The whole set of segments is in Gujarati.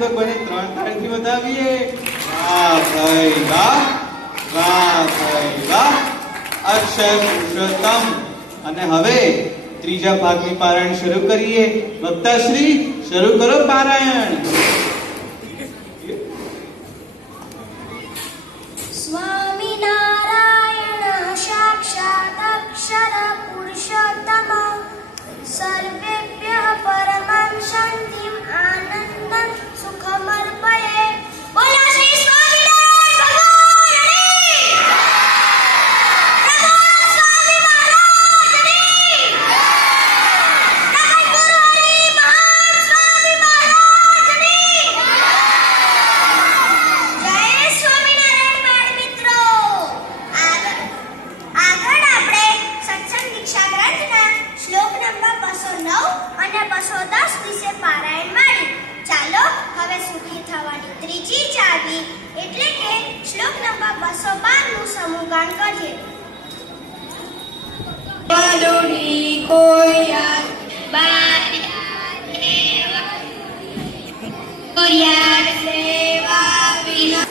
ભગવાને 3 તાળીથી વધાવીએ. વાહ ભાઈ વાહ, વાહ ભાઈ વાહ, અક્ષર પુરુષોત્તમ. અને હવે ત્રીજા ભાગની પારાયણ શરૂ કરીએ. વક્તાશ્રી શરૂ કરો પારાયણ. સ્વામિનારાયણ સાક્ષાત અક્ષર પુરુષોત્તમ સર્વેભ્યઃ પરમં શાંતિમ આનંદં સુખમર્પયે. બોલો શ્રી સ્વામિનારાયણ ભગવાનની ભગવાન સ્વામી મહારાજની જય. મહાન સ્વામી મહારાજની જય. સ્વામિનારાયણ બાળ મિત્રો, આગળ આપણે સત્સંગ દીક્ષા ગ્રંથના શ્લોક નંબર 209 અને 210 વિશે પારાયણ માણી. ચાલો હવે સુખી થવાની ત્રીજી ચાવી એટલે કે શ્લોક નંબર 212 નું સમૂહગાન કરીએ. વાદોડી કોયા કોયા સેવા વિના.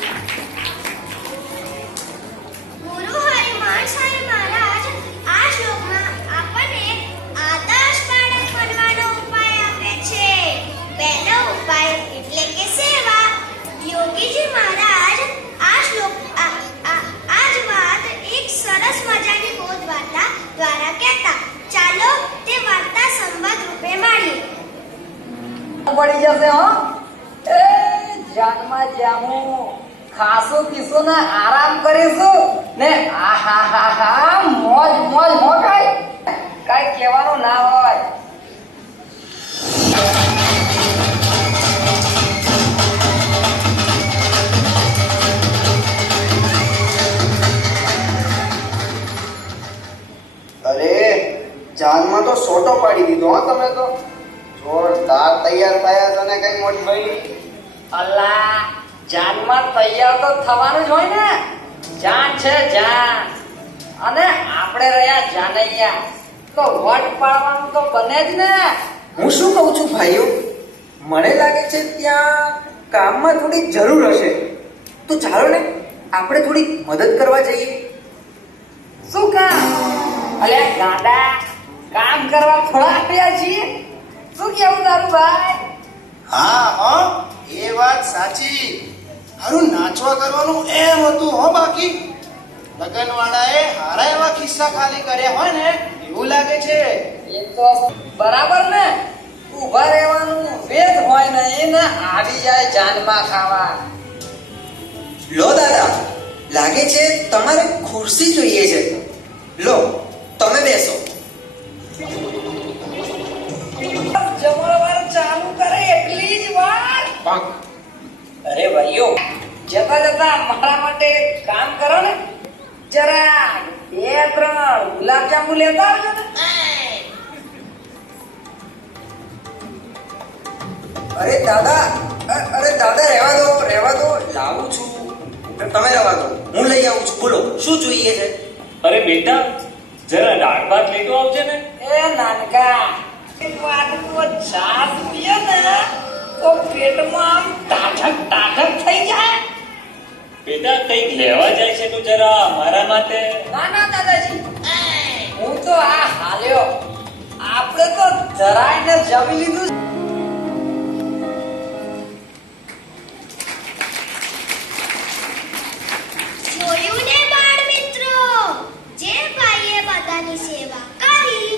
ગુરુ હરિમાન સાહેબ મહારાજ આ શ્લોકમાં આપણને આદર્શ બાળક બનવાનો ઉપાય આપે છે. પહેલો ઉપાય એટલે કે સેવા. યોગીજી મહારાજ આ શ્લોક આ જ વાત એક સરસ મજાની બોધ વાર્તા દ્વારા કહેતા. ચાલો તે વાર્તા સંવાદ રૂપે માણીએ. પડી જશે હો. એ જાનમાં જામું ખાસું પીશું ને આરામ કરીશું ને આહાહાહા મોજ મોજ હો. કઈ કહેવાનું ના હોય. અરે જાનમાં તો સોટો પાડી દીધો હો તમે તો. જોરદાર તૈયાર થયા છો ને કઈ મોટી ભાઈ. અલ્લા જાનમાં તૈયાર તો થવાનું જ હોય ને. જાન છે જાન, અને આપણે રહ્યા જાનૈયા તો વટ પાડવાનું તો બને જ ને. હું શું કહું છું ભાઈઓ, મને લાગે છે ત્યાં કામમાં થોડી જરૂર હશે. તો ચાલો ને આપણે થોડી મદદ કરવા જઈએ. શું કામ? અલે ગાડા, કામ કરવા થોડા આપ્યા છીએ. શું કેવું તારું ભાઈ? હા હો, એ વાત સાચી. હારું નાચવા કરવાનું એમ હતું હો. બાકી લગન વાળાએ હારા એવા ખિસ્સા ખાલી કર્યા હોય ને એવું લાગે છે. એ તો બરાબર ને. ઊભા રહેવાનું વેદ હોય ને એને આવી જાય જાનમાં ખાવા. લો દાદા, લાગે છે તમારે ખુરશી જોઈએ છે. લો તમે બેસો. જમણવાર ચાલુ કરે એટલી જ વાર. અરે ભાઈઓ, જતા જતા મારા માટે કામ કરો ને. જરા 2-3 ગુલાબજાંબુ લેતા આવજો ને. અરે દાદા, રહેવા દો, લાવું છું. તમે રહેવા દો, હું લઈ આવું છું. બોલો શું જોઈએ છે? અરે બેટા, જરા દાળ ભાત લેતો આવજે ને. એ નાનકા, એક વાટકો છાશ પીએ ને તો પેટમાં આમ ટાઢક થઈ જાય. બેટા કંઈક લેવા જાય છે તું, જરા મારા માટે. ના દાદાજી, હું તો આ હાલ્યો. આપણે તો જરાયને જમી લીધું. જોયું ને બાળ મિત્રો, જે ભાઈએ બધાની સેવા કરી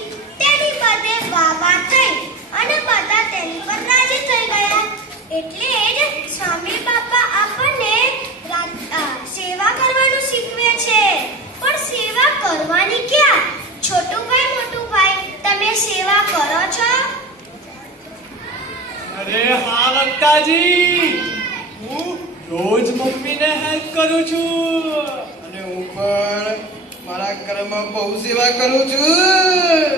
તેની બધે વાવા થઈ અને બધા તેની પર રાજી થઈ ગયા. એટલે જ સ્વામી બાપા આપણને સેવા કરવાનું શીખવે છે. પણ સેવા કરવાની ક્યાં? છોટું ભાઈ મોટું ભાઈ, તમે સેવા કરો છો? અરે હા વક્તાજી, હું રોજ મમ્મીને હેલ્પ કરું છું અને હું પણ મારા ઘરમાં બહુ સેવા કરું છું.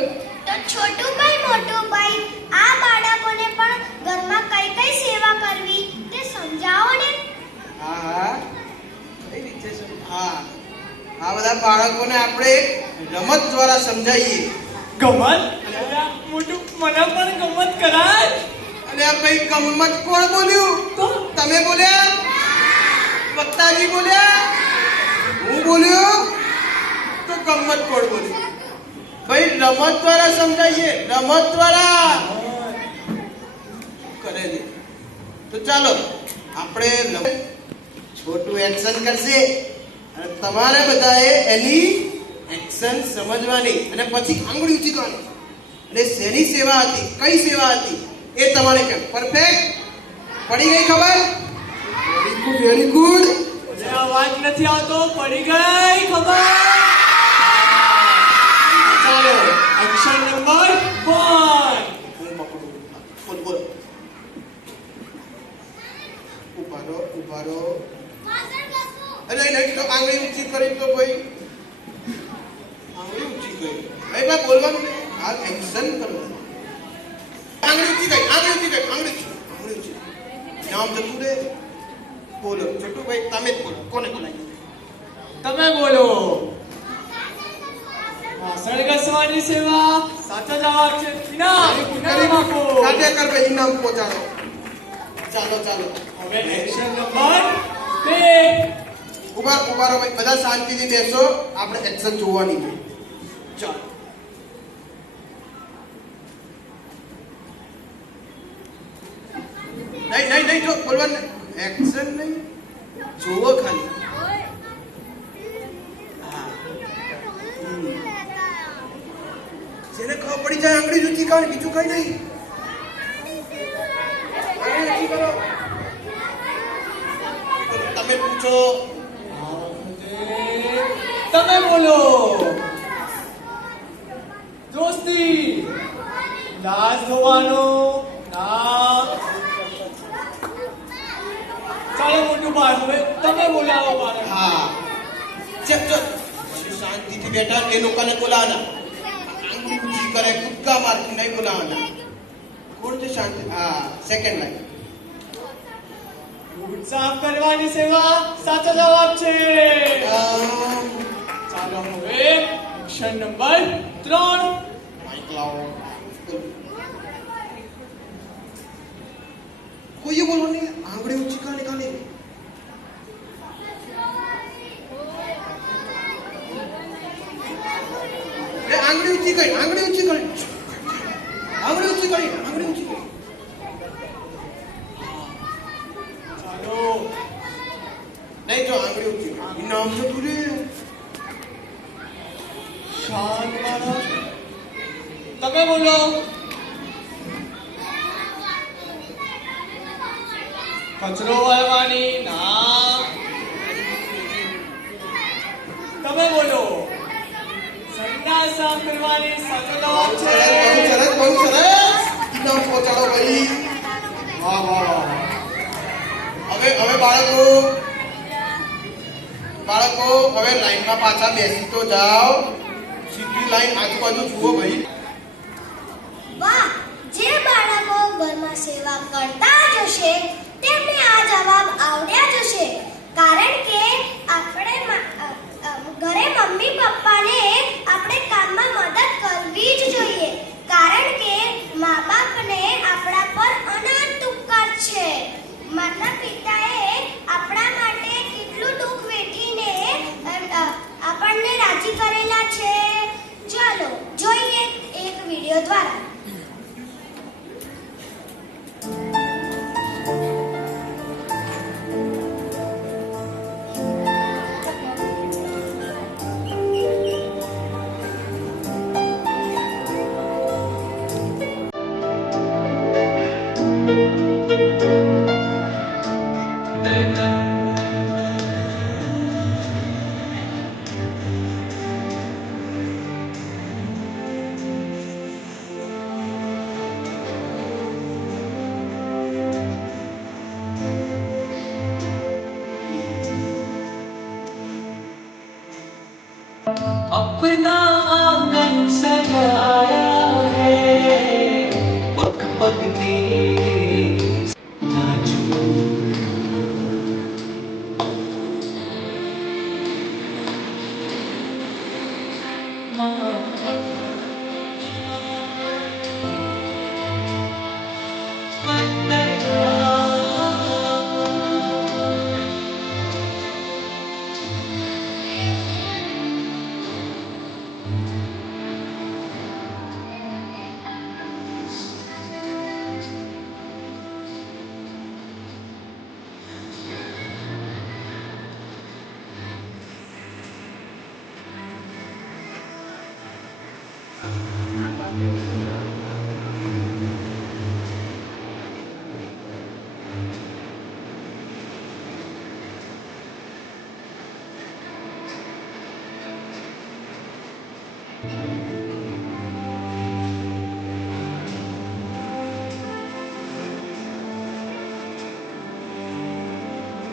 તો છોટું ભાઈ મોટું ભાઈ, આ બાળકોને પણ ઘરમાં કઈ કઈ સેવા કરવી તે સમજાવો ને. હા કઈ રીતે હા, આ બધા બાળકોને આપણે એક રમત દ્વારા સમજાવીએ. ગમત? મોટું મને પણ ગમત કરાય. અને આ ભાઈ ગમ્મત કોણ બોલ્યું? તમે બોલ્યા? વક્તાજી બોલ્યા? હું બોલ્યો? તો ગમ્મત કોણ બોલ્યું? ભાઈ રમત દ્વારા સમજાઈએ, રમત દ્વારા કરે છે. તો ચાલો આપણે છોટું એક્શન કરશે અને તમારે બધાએ એની એક્શન સમજવાની અને પછી આંગળી ઊંચી કરવાની. અને શેની સેવા હતી, કઈ સેવા હતી એ તમારે કેમ પરફેક્ટ પડી ગઈ ખબર? Very good. અવાજ નથી આવતો, પડી ગઈ ખબર? ચાલો એક્શન નંબર 1. બોલ બોલ. ઉભા રહો. અરે નહીં તો આંગળી ઊંચી કરી તો ભાઈ આંગળી ઊંચી કરી ભાઈ બોલવાનું નહીં. આ એક્શન કરવાનું. આંગળી ઊંચી કરી. નામ જતું રે. બોલો છોટુભાઈ, તમે જ બોલો. કોને બોલાવી? તમે બોલો. વાસણ ઘસવાની સેવા સાચો જવાબ છે. ઇનામ આપો. કાર્યકર ભાઈ ઇનામ પહોંચાડો. ચાલો હવે એક્શન નંબર 2. ઉભા રહો ભાઈ, બધા શાંતિથી બેસો. આપણે એક્શન જોવાની છે. ચાલો. નહીં જો બોલવાનું. એક્શન નહીં, જોવો ખાલી. જેને ખબર પડી જાય આંગળી ઊંચી કરો, બીજું કઈ નહીં. આંગળી ઊંચી કરો. તમે પૂછો. તમે બોલો. દોસ્તી, લાજ ધોવાનો ના. ચાલો મોટું બાળ, હવે તમે બોલાવો બાળક. હા ચલ શાંતિથી બેઠા એ લોકોને બોલાવાના. આંગળી ઊંચી કરે, કૂદકા મારથી નહીં બોલાવાના. કોણ છે શાંતિ? હા, સેકન્ડ લાઈન. દૂધ સાફ કરવાની સેવા સાચો જવાબ છે. ચાલો હવે એક્શન નંબર 3. માઈક લાવો. કોઈએ બોલવાની. આંગળી ઊંચી કરે ખાલી. આંગળી ઊંચી કરી. ચાલો નહીં જો આંગળી ઊંચી કરી. નામ તો તું શાંત માણસ. તમે બોલો. કચરો વાળવાની ના. તમે બોલો. સંડાસ સાફ કરવાની સાચો જવાબ છે. બહુ સરસ. ઇનામ પહોંચાડો ભાઈ. વાહ. હવે બાળકો હવે લાઈનમાં પાછા બેસી તો જાઓ. સીધી લાઈન આજુબાજુ જુઓ ભાઈ. વાહ, જે બાળકો ઘરમાં સેવા કરતા જ હશે તેમને આ જવાબ આવડ્યા જ હશે. કારણ કે આપણે ઘરે મમ્મી પપ્પાને આપણે કામમાં મદદ કરવી જ જોઈએ. કારણ કે મા બાપને આપણા પર અનંત ઉપકાર છે. માતા પિતાએ આપણા માટે કેટલું દુઃખ વેઠીને આપણને રાજી કરેલા છે. ચાલો જોઈએ એક વિડિયો દ્વારા.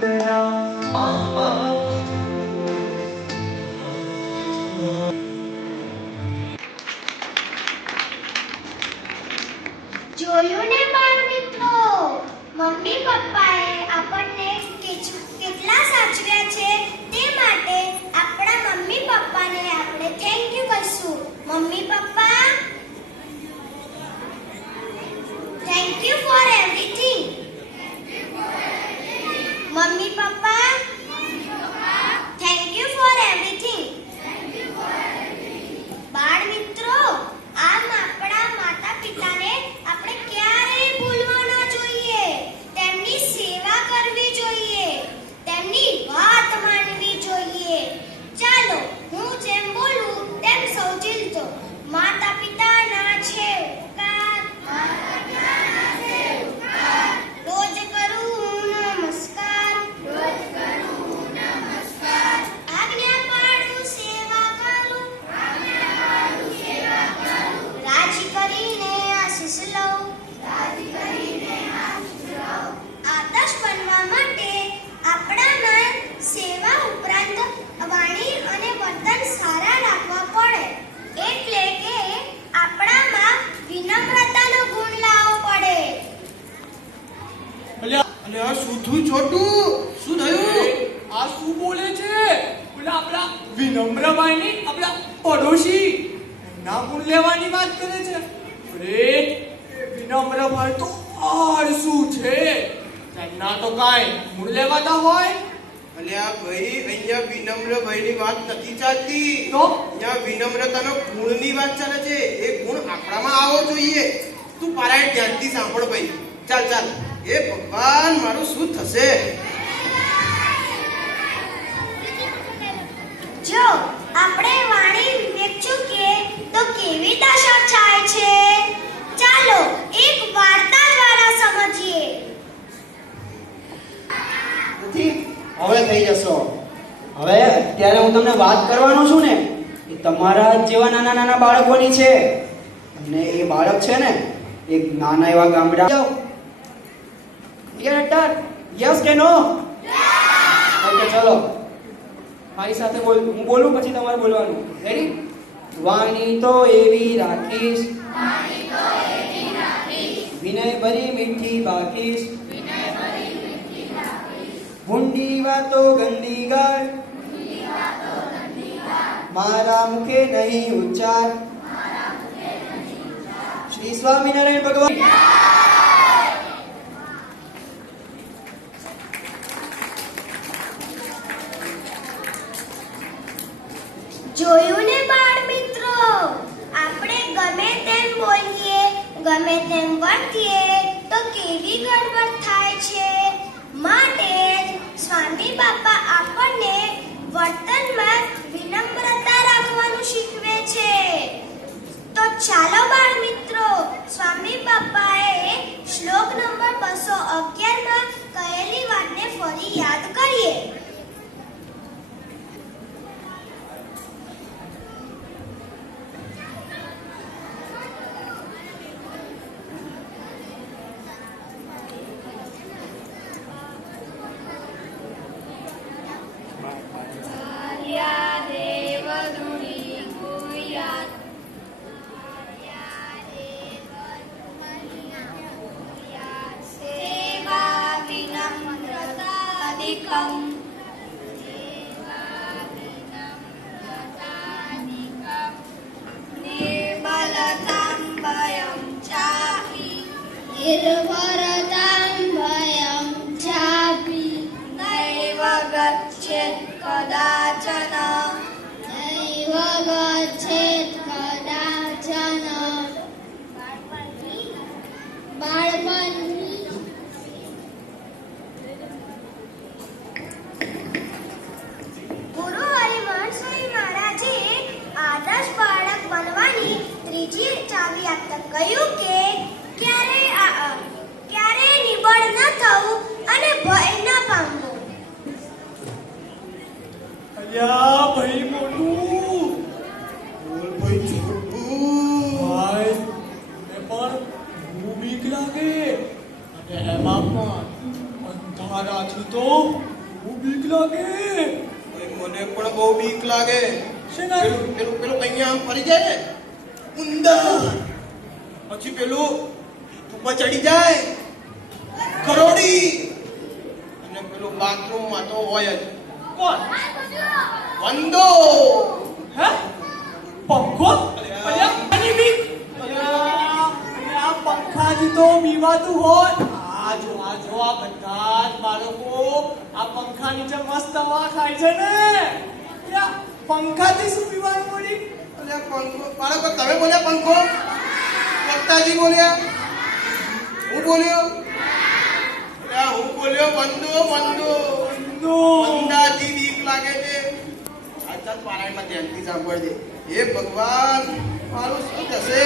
જોયું ને બાળ મિત્રો, મમ્મી પપ્પાએ આપણને કેટલા સાચવ્યા છે, તે માટે આપણા મમ્મી પપ્પાને આપણે થેન્ક યુ કહીશું. Mummy papa, thank you for everything. Mummy papa, thank you for everything. બાળ મિત્રો, આમ આપણા માતા પિતાને આપણે ક્યારેય ભૂલવા ન જોઈએ. તેમની સેવા કરવી જોઈએ, તેમની વાત માનવી જોઈએ. ચાલો, હું જેમ બોલું તેમ સૌ ચીલજો. માતા પિતાના છે ઉપકાર, રોજ કરું નમસ્કાર, આજ્ઞા પાડું સેવા કરું, રાજી કરીને આશીષ લઉં. આદર્શ બનવા માટે આપણામાં સેવા ઉપરાંત વાણી અને વર્તન સારા રાખવા પડે. એટલે કે આપણામાં વિનમ્રતાનો ગુણ લાવવો પડે. અલ્યા શું થયું છોટું? શું થયું? આ શું બોલે છે? પેલા આપણા વિનમ્રભાઈની આપણા પડોશી એમના ગુણ લેવાની વાત કરે છે. અરે એ વિનમ્રભાઈ તો આળસુ છે, તેમના તો કાંઈ ગુણ લેવાતા હોય. અલ્યા ભાઈ, અહીંયા વિનમ્ર ભાઈની વાત નથી ચાલતી. તો અહીંયા વિનમ્રતાનો ગુણની વાત ચાલે છે. એ ગુણ આપણામાં આવવો જોઈએ. તું પારાયણ ધ્યાનથી સાંભળ ભાઈ. ચાલ ચાલ. એ ભગવાન, મારું શું થશે? જો આપણે વાણી વિવેક ચૂકીએ તો કેવી દશા થાય છે. ચાલો એક વાર્તા દ્વારા સમજીએ. નથી, હવે થઈ જશો. હવે અત્યારે હું તમને વાત કરવાનો છું ને, એ તમારા જેવા નાના નાના બાળકોની છે. અને એ બાળક છે ને, એક નાના એવા ગામડા. યસ કે નો? ઓકે, ચલો મારી સાથે બોલ. હું બોલું પછી તમારે બોલવાનું. રેડી? વાણી તો એવી રાખીશ, વિનય ભરી મીઠી બાકીશ, ભૂંડી વાતો ગંદી ગાળ, મારા મુખે નહીં ઉચ્ચાર. શ્રી સ્વામિનારાયણ ભગવાન. જોયું ને બાળ મિત્રો, આપણે ગમે તેમ બોલીએ, ગમે તેમ વર્તીએ તો કેવી ગડબડ થાય છે. માટે સ્વામી બાપા આપણને વર્તનમાં વિનમ્રતા રાખવાનું શીખવે છે. તો ચાલો બાળ મિત્રો, સ્વામી બાપાએ શ્લોક નંબર 211 માં કહેલી વાતને ફરી યાદ કરીએ. निर्भरतां भयं चापि नैव गच्छेत् कदाचन, नैव गच्छेत् कदाचन. बाळपणની ગુરુ હરિવંશજી મહારાજે આદર્શ બાળક બનવાની ત્રીજી ચાવી આપતા કહ્યું કે ક્યારે નિબળ ન થવું અને ભય ન પામવું. અલ્યા તમારાથી તો બહુ બીક લાગે. મને પણ બહુ બીક લાગે. શેના? પેલું અહીંયા આમ ફરી જાય ને ઉંદર, પછી પેલું ઉપર ચડી જાય કરોડી, અને પેલું બાથરૂમમાં તો હોય જ કોણ? વંદો. હે? પંખો? અલ્યા, આની બીક. અલ્યા, પંખાથી તો બીવાતું હોય. આ જો આ બધા જ બાળકો આ પંખા નીચે મસ્ત હવા ખાય છે ને. અલ્યા, પંખાથી શું બીવાનું પડી? અલ્યા પંખો, બાળકો તમે બોલ્યા પંખો, વક્તાજી બોલ્યા, હું બોલ્યો, અલ્યા હું બોલ્યો વંદો. વંદાથી બીક લાગે છે. આજકાલ પારાયણમાં ધ્યાનથી સાંભળજે. હે ભગવાન, મારું શું થશે?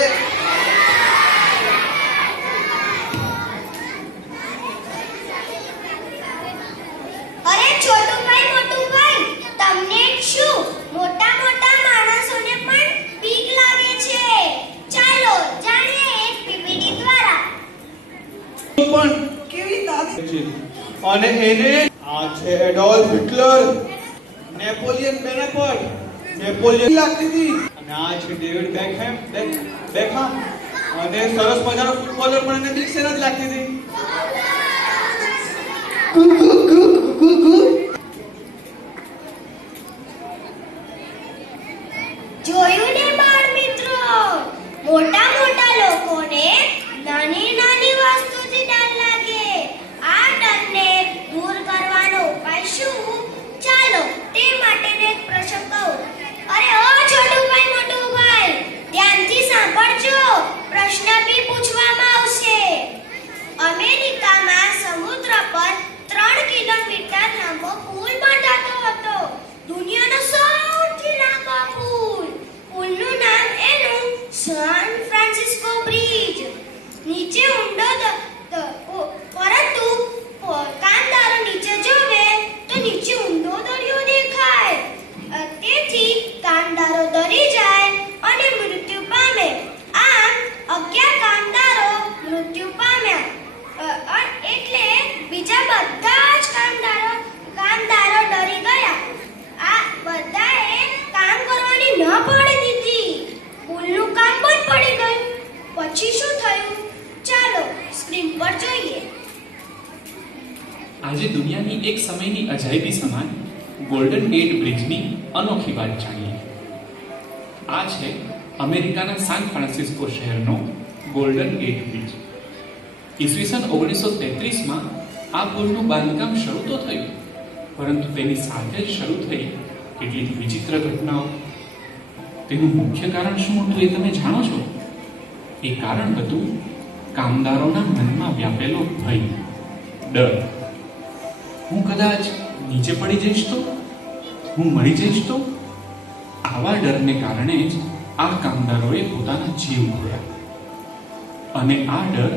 અરે છોટુભાઈ મોટુભાઈ, તમને શું મોટા માણસોને પણ બીક લાગે છે? ચાલો જાણીએ એક પીપીટી દ્વારા. પણ કેવી લાગે છે. અને એને આ છે Adolf Hitler, Napoleon Bonaparte, Napoleon લાગતી હતી. અને આ છે ડેવિડ બેકહામ, અને સરસ મજાનો ફૂટબોલર પણ એને બીક સેના જ લાગતી હતી. જોયું ને બાળ મિત્રો, મોટા લોકોને નાની વસ્તુથી ડર લાગે. આ ડરને દૂર કરવાનો ઉપાય શું? ચાલો તે માટેનો એક પ્રસંગ કહું. અરે ઓ છોટુભાઈ મોટુભાઈ, ધ્યાનથી સાંભળજો, પ્રશ્ન બી પૂછવામાં આવશે. અમેરિકામાં સમુદ્ર પર 3 કિલોમીટર લાંબો પુલ બંધાતો હતો. દુનિયાનો સૌથી લાંબો પુલ. પુલનું નામ એનું સાન ફ્રાન્સિસ્કો બ્રિજ. નીચે ઊંડો પરંતુ કામદારો નીચે જોવે તો નીચે ઊંડો દરિયો દેખાય. તેથી કામદારો ડરી જાય અને મૃત્યુ પામે. આમ 11 કામદારો મૃત્યુ પામ્યા. એટલે બીજા બધા જ કામદારો ડરી ગયા. આ બધાએ કામ કરવાની ના પાડી દીધી. પુલનું કામ બંધ પડી ગયું. પછી શું થયું? ચાલો સ્ક્રીન પર જોઈએ. આજે દુનિયાની એક સમયની અજાયબી સમાન ગોલ્ડન ગેટ બ્રિજની અનોખી વાત જાણીએ. આ છે અમેરિકાના સાન ફ્રાન્સિસ્કો શહેરનો ગોલ્ડન ગેટ બ્રિજ. ઈસવીસન 1933માં આ પુલનું બાંધકામ શરૂ તો થયું, પરંતુ તેની સાથે જ શરૂ થઈ કેટલીક વિચિત્ર ઘટનાઓ. તેનું મુખ્ય કારણ શું હતું એ તમે જાણો છો? એ કારણ હતું કામદારોના મનમાં વ્યાપેલો ભય, ડર. હું કદાચ નીચે પડી જઈશ તો, હું મરી જઈશ તો. આવા ડરને કારણે જ આ કામદારોએ પોતાના જીવ ખોયા. અને આ ડર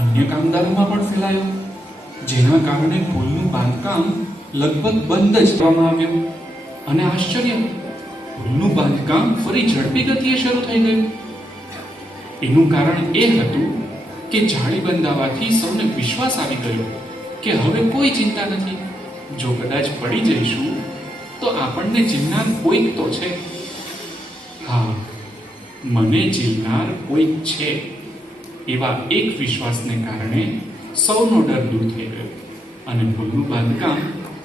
અન્ય કામદારોમાં પણ ફેલાયો, જેના કારણે પુલનું બાંધકામ લગભગ બંધ જ કરવામાં આવ્યું. અને આશ્ચર્ય, પુલનું બાંધકામ ફરી ઝડપી ગતિએ શરૂ થઈ ગયું. એનું કારણ એ હતું કે જાળી બંધાવાથી સૌને વિશ્વાસ આવી ગયો કે હવે કોઈ ચિંતા નથી. જો કદાચ પડી જઈશું તો આપણને ઝીલનાર કોઈક તો છે. હા, મને ઝીલનાર કોઈક છે. એવા એક વિશ્વાસને કારણે સૌનો ડર દૂર થઈ ગયો અને પુલનું બાંધકામ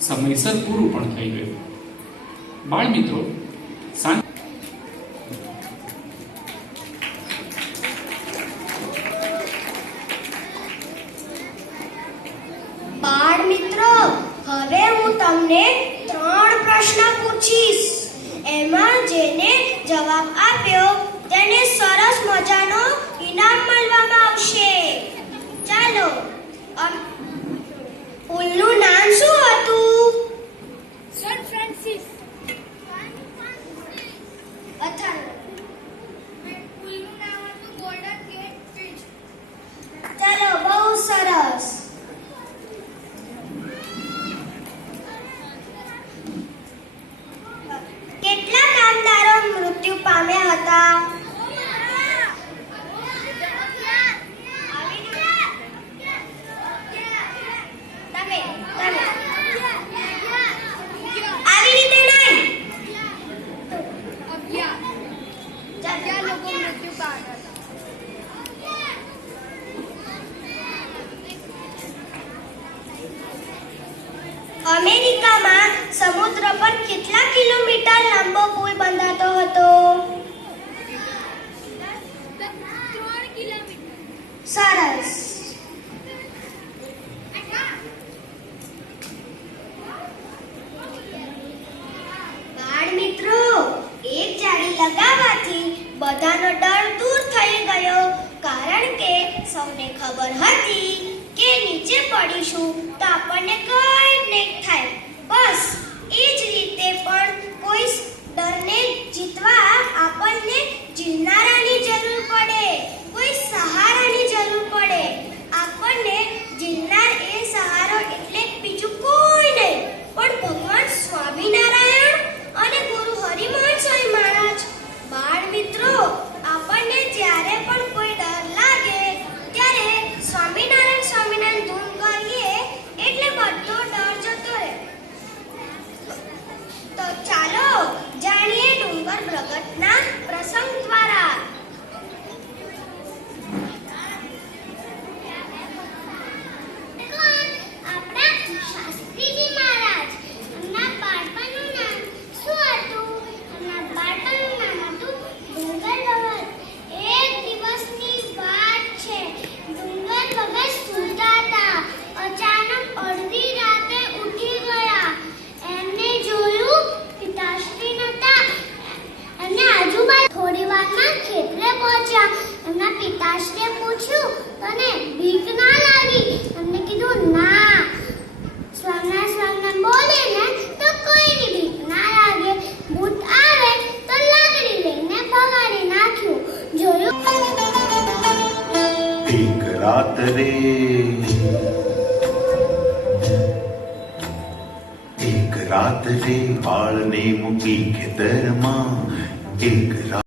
સમયસર પૂરું પણ થઈ ગયું. બાળ મિત્રો, બાળ મિત્રો, હવે હું તમને 3 પ્રશ્ન પૂછીશ. એમાં જેને જવાબ આપ્યો તેને સરસ મજાનો ઇનામ મળવામાં આવશે. ચાલો, પુલનું નામ શું હતું? સન ફ્રાન્સિસ. પુલનું નામ હતું ગોલ્ડન ગેટ બ્રિજ. ચાલો, બહુ સરસ. કેટલા કામદારો મૃત્યુ પામ્યા હતા? અમેરિકામાં સમુદ્ર પર કેટલા કિલોમીટર લાંબો પુલ બંધાતો હતો? 3 કિલોમીટર. સરસ. બાળ મિત્રો, એક જાળી લગાવવાથી બધાનો ડર દૂર થઈ ગયો, કારણ કે સૌને ખબર હતી કે નીચે પડીશું તો આપણને કંઈ નહીં થાય. બસ એ જ રીતે પણ કોઈ ડરને જીતવા આપણને જીવનારાની જરૂર પડે, કોઈ સહારાની જરૂર પડે. આપણને જીવનાર એ સહારો એટલે બીજું કોઈ નહીં પણ ભગવાન સ્વામિનારાયણ અને ગુરુ હરિમોહન સ્વામી મહારાજ. બાળ મિત્રો, આપણને જ્યારે પણ કોઈ ડર લાગે ત્યારે સ્વામિનારાયણ સ્વામિનારાયણ ધૂન કરીએ એટલે બધો ડર જતો રહે. તો ચાલો જાણીએ ડુંગર પ્રગટના પ્રસંગ દ્વારા. આપણા શાસ્ત્રીજી મહારાજ. એમના બાળપણનું નામ શું હતું? એમના બાળપણનું નામ હતું ડુંગર વગર. એક દિવસની વાત છે. ડુંગર વગર સૂતા હતા. અચાનક અડધી રાતે ઉઠી ગયા. એમને જોયું પિતાશ્રી નહોતા. એમને આજુબાજુ થોડી વારમાં ખેતરે પહોંચ્યા. એમના પિતાશ્રીએ પૂછ્યું, તને બીક ના લાગી? એમને કીધું, ના. સ્વામિનારાયણ બોલે ને તો કોઈની બીક ના લાગે. ભૂત આવે તો લાકડી લઈને ભગાડી નાખ્યું. જોયું? એક રાત રે બાળને મૂકી ખેતરમાં. એક રાત